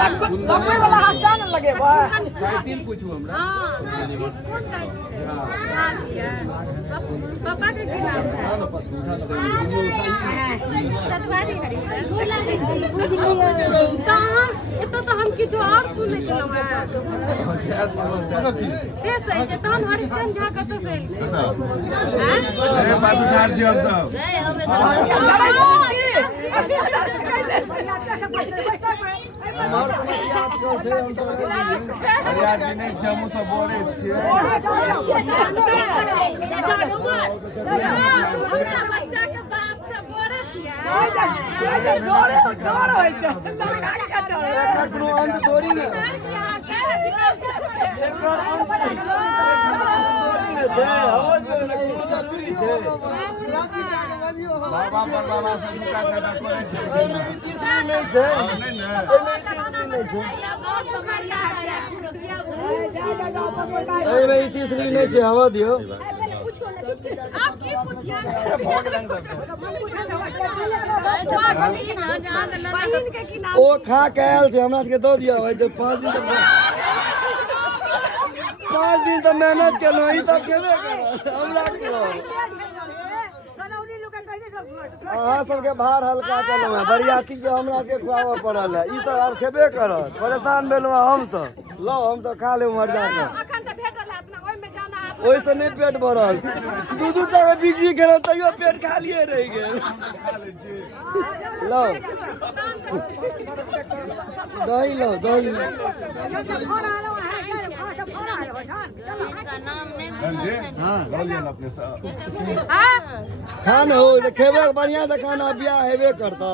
लगबै वाला हाथ जान लगेबै टाइटिल पूछू हमरा हां कोन टाइटिल छै हां जी पापा के की नाम छै सतवारी हरी सर कहां एतो तो हम किछु और सुनै छलौ है से सही छै तहन हरिचंद झा कतौ से हैं ए बात उठार छी हम सब हरियार जी नहीं छै हम सब बोले छियै बच्चा के बाप से बोले छियै डर होइ छै कोनो अंत थोड़ी ने एकर अंत थोड़ी ने छै हमर जो कोनो जरूरी छै बाबा पर बाबा से मुका काटा करे छै नहीं छै नहीं ने एमे ई तीसरी नहीं छै हवा दियो आप की पूछिए ओ खा के आयल छै हमरा के दो दिया भाई जब 5 दिन तो मेहनत केलो ई तब केबे करत हमरा के अहाँ सबके भार हल्का केलहुँ है बरियाती के हमरा के खुआबऽ पड़ल है ई तो आब खेबे करत परेशान भेलहुँ हम सब लो हम तो खा लेब मर जाके ओहिसे नहीं पेट भरल दू टा बिजी गेल तैयो पेट खालिए रह गेल लो दही लो दही हां बोलिए अपने सब खाना हो खेबे बढ़िया से खाना ब्याह हेबे करता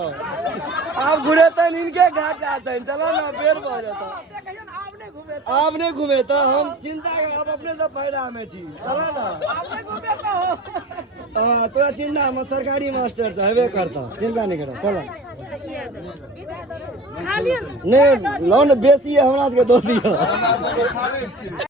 आप घुरेतन इनके घाट आते चलो ना बेर भऽ जाता आप नहीं घूमे तो हम चिंता अब अपने से फायदा में छी चलो ना हाँ तोरा चिंता हम सरकारी मास्टर से हेबे करता चिंता नहीं करो चलो नहीं लो ना बेसी है हमरा के दो दियो